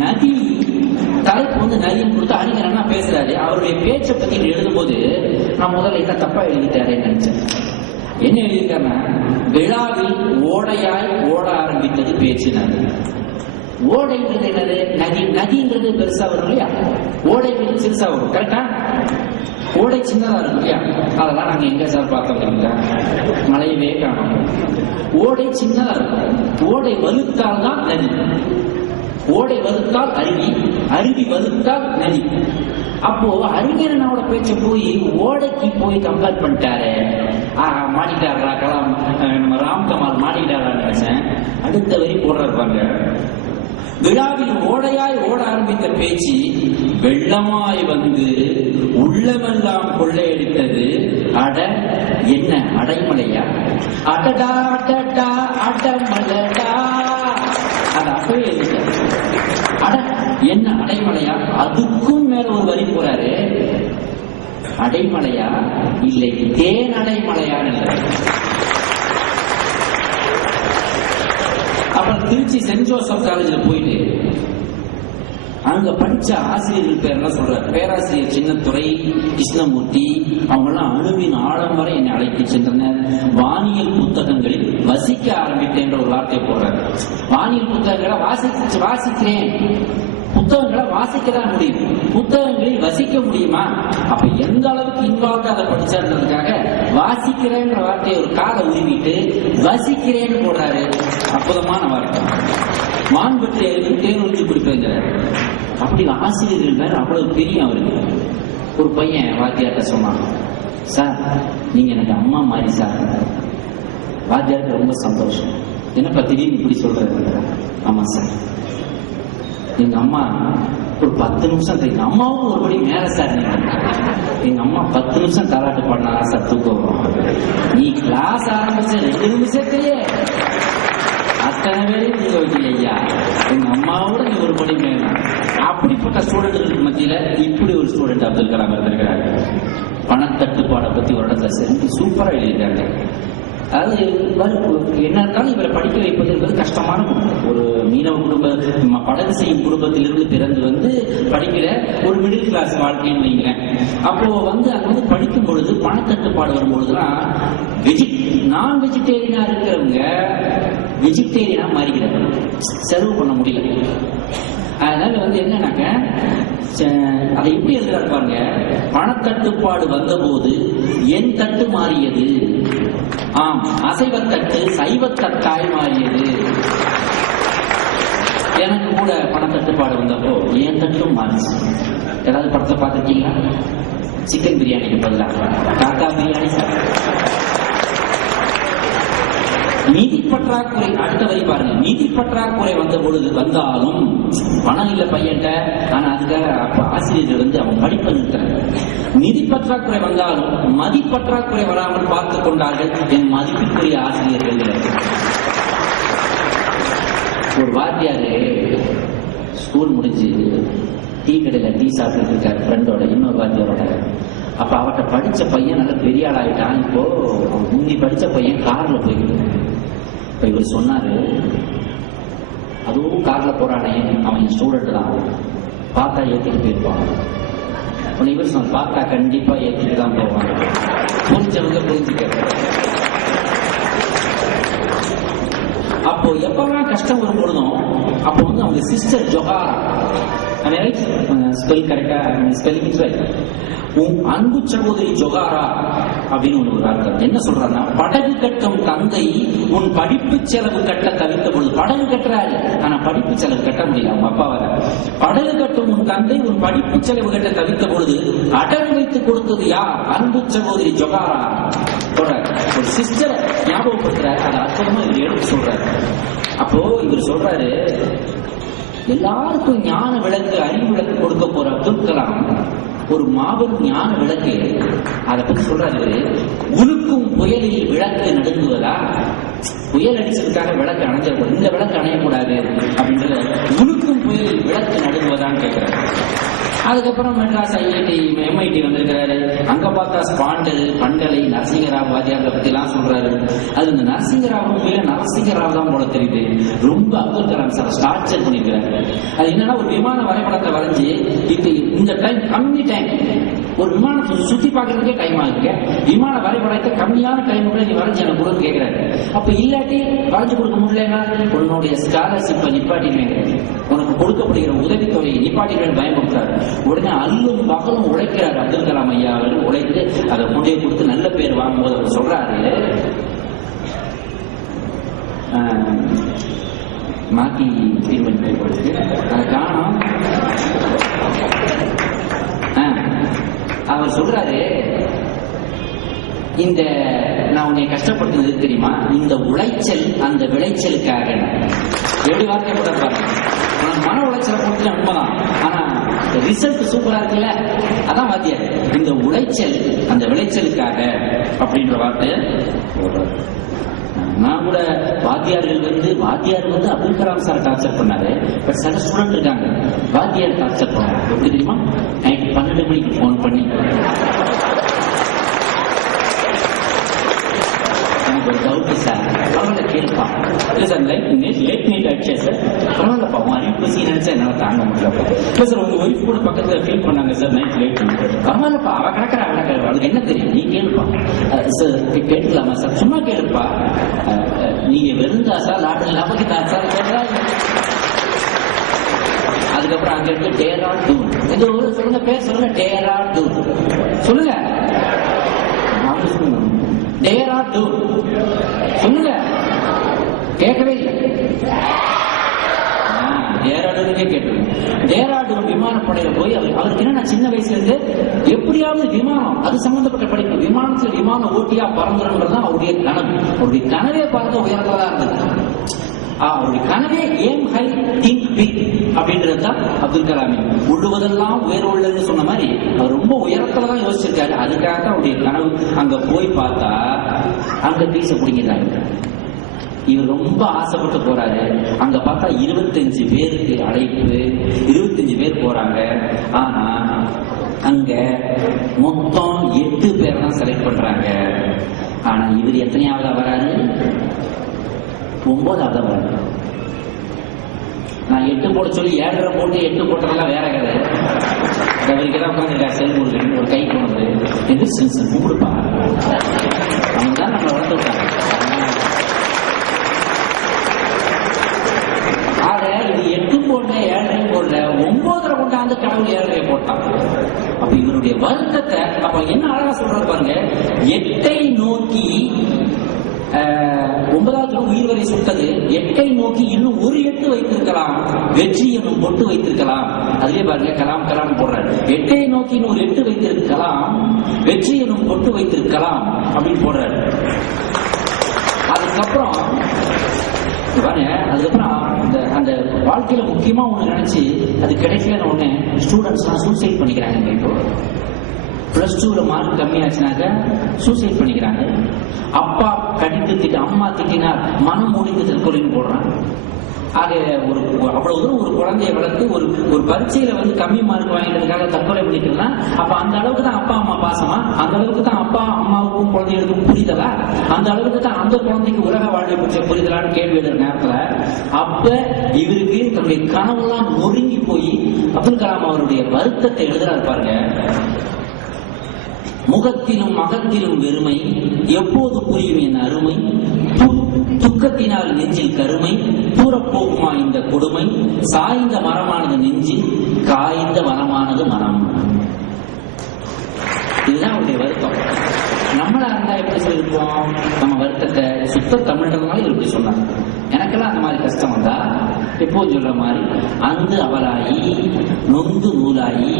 நதி தலைப்பு வந்து நதின்னு கொடுத்து அறிஞர் என்ன பேசுறாரு. அவருடைய பேச்சை பத்தி எழுதும் போது நான் முதல்ல என்ன தப்பா எழுதிட்டாரேன்னு நினைச்சேன். என்ன எழுதியிருக்காருன்னா, விழாவில் ஓடையாய் ஓட ஆரம்பித்தது பேச்சினார். ஓடைன்றது என்னது? நதி. நதின்றது பெருசா வரும் இல்லையா, ஓடைன்றது சிறுசா வரும். கரெக்டா? ஓடை சின்னதா இருக்கும் இல்லையா, அதெல்லாம் நாங்க எங்க சார் பார்த்தோம், மழையவே காணும். ஓடை சின்னதா இருக்கும். ஓடை வலுத்தால் தான் நதி, ஓடை வலுத்தால் அருவி, அருவி வலுத்தால் நதி. அப்போ அறிஞரனோட பேச்ச போய் ஓடைக்கு போய் கம்பேர் பண்ணிட்டாரு. மாட்டிட்டாரா கலாம், நம்ம ராம்கமால் மாட்டிட்டாரான்னு நினைச்சேன். அடுத்த வரி போடுறாங்க, விழாவில் ஓடையாய் ஓட ஆரம்பித்த பேச்சு வெள்ளமாய் வந்து உள்ளமெல்லாம் கொள்ளையடித்தது. அட என்ன அடைமலையா, அடடா அடடா அடமலடா. அது அப்பவே இருக்கு. அட என்ன அடைமலையா, அதுக்கும் மேல ஒரு வரி போறாரு. அடைமலையா இல்லை தேன் அடைமலையான்னு. அப்புறம் திருச்சி சென்ட் ஜோசப் காலேஜில் போயிட்டு அங்க படிச்ச ஆசிரியர்கள் பேர் என்ன சொல்றாரு. பேராசிரியர் சின்னத்துறை, கிருஷ்ணமூர்த்தி, அவங்க எல்லாம் அணுவின் ஆழம் வரை என்னை அழைத்து சென்றனர். வானியல் புத்தகங்களில் வசிக்க ஆரம்பித்தேன் என்ற ஒரு வார்த்தையை போடுறாரு. வானியல் புத்தகங்களை வாசிக்கிறேன், புத்தகங்களை வாசிக்கதான் முடியும், புத்தகங்களில் வசிக்க முடியுமா? அப்ப எந்த அளவுக்கு இன்வால்வ் அதை படிச்சாருன்றதுக்காக வாசிக்கிறேன்ற வார்த்தையை ஒரு காலை உருவிட்டு வசிக்கிறேன்னு போடுறாரு. அற்புதமான வார்த்தை. மான் பற்றி தேன் ஊற்றி குடிப்பேங்க. அப்படி ஆசிரியர்கள் மேல அவ்வளவு தெரியும் அவருக்கு. ஒரு பையன் வாத்தியார்ட்ட சொன்னான், சார் நீங்க எனக்கு அம்மா மாதிரி சார். வாத்தியாருக்கு ரொம்ப சந்தோஷம். என்னப்பா திடீர்னு இப்படி சொல்றது? ஆமா சார், எங்க அம்மா ஒரு 10 நிமிஷம், எங்க அம்மாவும் ஒருபடி மேல சார். எங்க அம்மா 10 நிமிஷம் தாலாட்டு பாடினாரா சார் தூக்கம் வரும். நீ கிளாஸ் ஆரம்பிச்ச 2 நிமிஷத்திலேயே அத்தனை பேரையும் தூங்க வைக்கல ஐயா. எங்க அம்மாவோட நீ ஒருபடி மேல. அப்படிப்பட்ட ஸ்டூடெண்ட்களுக்கு மத்தியில இப்படி ஒரு ஸ்டூடெண்ட் அப்துல் கலாம் இருந்திருக்கிறாங்க. பணத்தட்டுப்பாடை பத்தி ஒரு இடத்துல சரி சூப்பரா எழுதியிருக்காங்க. அதாவது என்ன இருந்தாலும் இவரை படிக்க வைப்பது என்பது கஷ்டமான குடும்பம். ஒரு மீனவ குடும்ப, படகு செய்யும் குடும்பத்திலிருந்து பிறந்து வந்து படிக்கிற ஒரு மிடில் கிளாஸ் வாழ்க்கைன்னு வைங்க. அப்போ வந்து அங்க வந்து படிக்கும் பொழுது பணத்தட்டுப்பாடு வரும்பொழுதுலாம் நான் வெஜிடேரியனா இருக்கிறவங்க வெஜிடேரியனா மாறிக்கிறாங்க, செலவு பண்ண முடியல. அதனால வந்து என்னன்னாக்க அதை எப்படி எழுதுறாரு பாருங்க. பணத்தட்டுப்பாடு வந்த போது என் தட்டு மாறியது, ஆம் அசைவத்தட்டு சைவத்தட்டாய் மாறியது. எனக்கு கூட பணத்தட்டுப்பாடு வந்தப்போ என் தட்டும் மாறிச்சு. ஏதாவது படத்தை பார்த்துருக்கீங்களா? சிக்கன் பிரியாணிக்கு பதிலாக காக்கா பிரியாணி சார். நிதி பற்றாக்குறை, அடுத்த வரி பாருங்க. நிதி பற்றாக்குறை வந்த பொழுது வந்தாலும் பணம் இல்ல பையன்ட்ட, ஆனா அதுக்காக ஆசிரியர்கள் வந்து அவன் படிப்பை நிறுத்துறாங்க. நிதி பற்றாக்குறை வந்தாலும் மதிப்பற்றாக்குறை வராமல் பார்த்துக் கொண்டார்கள் என் மதிப்பிற்குரிய ஆசிரியர்கள். ஒரு வாத்தியாரு ஸ்கூல் முடிஞ்சு டீ கடையில டீ சாப்பிட்டு இருக்காரு ஃப்ரெண்டோட, இன்னொரு வாத்தியாரோட. அப்ப அவட்ட படிச்ச பையன் நல்ல பெரிய ஆள் ஆயிட்டான். இப்போ முந்தி படிச்ச பையன் கார்ல போய்கிட்டு. இப்ப இவர் சொன்னாரு, அதுவும் கார்ல போறானே அவன் ஸ்டூடெண்ட் தான், பார்த்தா ஏத்திட்டு போயிருப்பான். இவர் சொன்ன பார்த்தா கண்டிப்பா ஏத்திட்டு தான் போவாங்க. புரிஞ்சவங்க புரிஞ்சுக்க. அப்போ எப்பெல்லாம் கஷ்டம் வரும் பொழுதும் அப்போ வந்து அவங்க சிஸ்டர் ஜொஹாரா, ஸ்பெல் கரெக்டா, ஸ்பெல்லிங் இஸ் ரைட். உன் அன்பு சகோதரி ஜொஹாரா அப்படின்னு ஒரு வார்த்தை. என்ன சொல்றாங்க? படகு கட்டும் தந்தை உன் படிப்பு செலவு கட்ட தவிர்த்த பொழுது. படகு கட்டுறாரு, ஆனா படிப்பு செலவு கட்ட முடியல. அவங்க அப்பா வர படகு கட்டும் உன் தந்தை உன் படிப்பு செலவு கட்ட தவிர்த்த பொழுது அடகு வைத்து கொடுத்தது யார்? அன்பு சகோதரி ஜொஹாரா. ஒரு சிஸ்டரை ஞாபகப்படுத்துறாரு. அதை அற்புதமா இவர் எடுத்து சொல்றாரு. அப்போ இவர் சொல்றாரு, எல்லாருக்கும் ஞான விளக்கு, அறிவு விளக்கு கொடுக்க போற அப்துல் கலாம் ஒரு மாபெரும் ஞான விளக்கு. அதை பத்தி சொல்றாரு, உருக்கும் புயலில் விளக்கு நடுங்குவதா? புயல் அடிச்சதுக்காக விளக்கு அணைஞ்சிடக்கூடாது, இந்த விளக்கு அணையக்கூடாது அப்படின்றத உருக்கும் புயலில் விளக்கு நடுங்குவதான்னு கேட்கிறாரு. அதுக்கப்புறம் மெட்ராஸ் ஐஐடி MIT வந்திருக்கிறாரு. அங்க பார்த்தா ஸ்பாண்டல் பண்டலை நரசிங்கராவ் வாத்தியாரை பத்தி எல்லாம் சொல்றாரு. அது இந்த நரசிங்கராவ் உண்மையில நரசிங்கராவ் தான் போல தெரியுது. ரொம்ப அப்துல் கலாம் சார் டார்ச்சர் பண்ணிருக்கிறாரு. அது என்னன்னா ஒரு விமான வரைபடத்தை வரைஞ்சு இப்ப இந்த டைம் கம்மி டைம் ஒரு விமானத்தை சுத்தி பார்க்கறதுக்கே டைம் ஆகுங்க. விமான வரைபடத்தை கம்மியான டைமுக்குள்ள நீ வரைஞ்சு எனக்கு கொடுன்னு கேட்கிறாரு. அப்ப இல்லாட்டி வரைஞ்சு கொடுக்க முடியலன்னா உன்னுடைய ஸ்காலர்ஷிப்பை நிப்பாட்டிடுவேன், உனக்கு கொடுக்கப்படுகிற உதவித்தொகையை நிப்பாட்டிடுவேன் பயன்படுத்துறாரு. உடனே அல்லும் பகலும் உழைக்கிறாரு அப்துல் கலாம் ஐயா அவர்கள். உழைத்து அதை கொண்டே கொடுத்து நல்ல பேர் வாங்கும்போது அவர் சொல்றாரு, மாத்தி தீர்மானிப்பை கொடுத்து அதை காணும். அவர் சொல்றாரு, இந்த நான் உன்னை கஷ்டப்படுத்துறது தெரியுமா, இந்த உளைச்சல் அந்த விளைச்சலுக்காக. எப்படி வார்த்தை கூட பாருங்க, மன உளைச்சலை போட்டு உண்மைதான், ஆனா ரிசல்ட் சூப்பரா இருக்குல்ல, அதான் வாத்தியார். இந்த உளைச்சல் அந்த விளைச்சலுக்காக அப்படின்ற வார்த்தையை நான் கூட வாத்தியார் வந்து அப்துல் கலாம் சார் டார்ச்சர் பண்ணாரு. பட் சில ஸ்டூடெண்ட் இருக்காங்க வாத்தியார் டார்ச்சர் பண்ணாரு. எப்படி தெரியுமா, நைட் 12 மணிக்கு போன் பண்ணி எனக்கு ஒரு டவுட் சார், அவங்கள கேட்பான். இல்லை சார் லேட் நைட் ஆயிடுச்சு சார், பரவாயில்லப்பா உன் அறிவிப்பு சீன் நினைச்சா என்னால தாங்க முடியல. இல்லை சார் உங்க ஒய்ஃப் கூட பக்கத்துல ஃபீல் பண்ணாங்க சார் நைட் லேட். பரவாயில்லப்பா அவ கிடக்குற அவளுக்கு என்ன தெரியும், நீ கேளுப்பா. சார் கேட்டுக்கலாமா சார், சும்மா கேளுப்பா. நீங்க வெறுந்தாசா லாட்டில் நமக்கு தாசா கேட்டா. அதுக்கப்புறம் அங்க இருக்கு டேராடூன். இந்த ஊரு சொல்லுங்க, பேர் சொல்லுங்க, டேராடூன் சொல்லுங்க. டேராடூன் சொல்லுங்க, கேட்கவே இல்லை. டேராடூனுக்கே கேட்டு டேராடூன் விமானப்படையில போய் அவருக்கு என்ன சின்ன வயசுல இருந்து எப்படியாவது விமானம் அது சம்பந்தப்பட்ட படிப்பு, விமானத்தில் விமானம் ஓட்டியா பறந்துறதுதான் அவருடைய கனவு. அவருடைய கனவே பார்க்க உயர்ந்ததா இருந்தது. அவருடைய கனவே ஏம் ஹை திங்க் பிக் அப்படின்றதுதான் அப்துல் கலாமின். உள்ளுவதெல்லாம் உயர் உள்ளதுன்னு சொன்ன மாதிரி அவர் ரொம்ப உயரத்துலதான் யோசிச்சிருக்காரு. அதுக்காக அவருடைய கனவு. அங்க போய் பார்த்தா அங்க பீச பிடிக்கிறாரு. இவர் ரொம்ப ஆசைப்பட்டு போறாரு. அங்க பார்த்தா 25 பேருக்கு அழைப்பு, 25 பேர் போறாங்க. ஆனா அங்க மொத்தம் 8 பேர் தான் செலக்ட் பண்றாங்க. ஆனா இவர் எத்தனையாவது வராரு, 9வது வராரு. நான் 8 போட சொல்லி 7.5 போட்டு 8 போட்டதெல்லாம் வேற கதை. அவருக்கு ஏதாவது உட்காந்துருக்கா செல்முருகன் ஒரு கை போனது என்று கும்பிடுப்பா. அவங்க தான் நம்மளை வளர்த்து விட்டாங்க. இது 8 போடல 7.5 போடல 9 கொண்டாந்து கடவுள் 7.5 போட்டான். அப்ப இவருடைய வருத்தத்தை அப்ப என்ன அழகா சொல்றது பாருங்க. 8ஐ நோக்கி 9வது உயிர் வரை சுட்டது. 8ஐ நோக்கி இன்னும் ஒரு 8 வைத்திருக்கலாம், வெற்றி என்னும் பொட்டு வைத்திருக்கலாம். அதுவே பாருங்க கலாம் கலாம் போடுறாரு. 8ஐ நோக்கி இன்னும் ஒரு 8 வைத்திருக்கலாம், வெற்றி என்னும் பொட்டு வைத்திருக்கலாம் அப்படின்னு போடுறாரு. அதுக்கப்புறம் அந்த வாழ்க்கையில முக்கியமா ஒண்ணு நினைச்சு அது கிடைக்கலன்னு ஒண்ணு ஸ்டூடெண்ட்ஸ் எல்லாம் சூசைட் பண்ணிக்கிறாங்க. இப்போ +2ல மார்க் கம்மியாச்சுனாக்க சூசைட் பண்ணிக்கிறாங்க. அப்பா கடித்து அம்மா திட்டினார், மனம் முடிந்து தற்கொலைன்னு போடுறான். ஆக அவ்வளவு தூரம் ஒரு குழந்தைய வளர்த்து ஒரு பரீட்சையில கம்மி மார்க் வாங்கினதுக்காக தற்கொலை பண்ணிட்டு, அப்ப அந்த அளவுக்கு தான் அப்பா அம்மா பாசமா, அந்த அளவுக்கு தான் அப்பா அம்மாவுக்கும் குழந்தைகளுக்கும் புரிதலா, அந்த அளவுக்கு தான் அந்த குழந்தைக்கு உலக வாழ்வை பற்றிய புரிதலான்னு கேள்வி எழுதுற நேரத்துல அப்ப இவருக்கு தன்னுடைய கனவுலாம் நொறுங்கி போய் அப்துல் கலாம் அவருடைய வருத்தத்தை எழுதுறாரு பாருங்க. முகத்திலும் அகத்திலும் வெறுமை, எப்போது புரியும் என் அருமை, துக்கத்தினால் நெஞ்சில் கருமை, தூரப்போகுமா இந்த கொடுமை, சாய்ந்த மரமானது நெஞ்சில், காய்ந்த மரமானது மனம். இதுதான் அவருடைய வருத்தம். நம்மளா இருந்தா எப்படி சொல்லிருப்போம்? நம்ம வருத்தத்தை சுத்த தமிழ்ன்றதுனால இப்படி சொன்னாங்க. எனக்கெல்லாம் அந்த மாதிரி கஷ்டம் வந்தா எப்போது சொல்ற மாதிரி அந்து அவலாயி நொந்து நூலாயி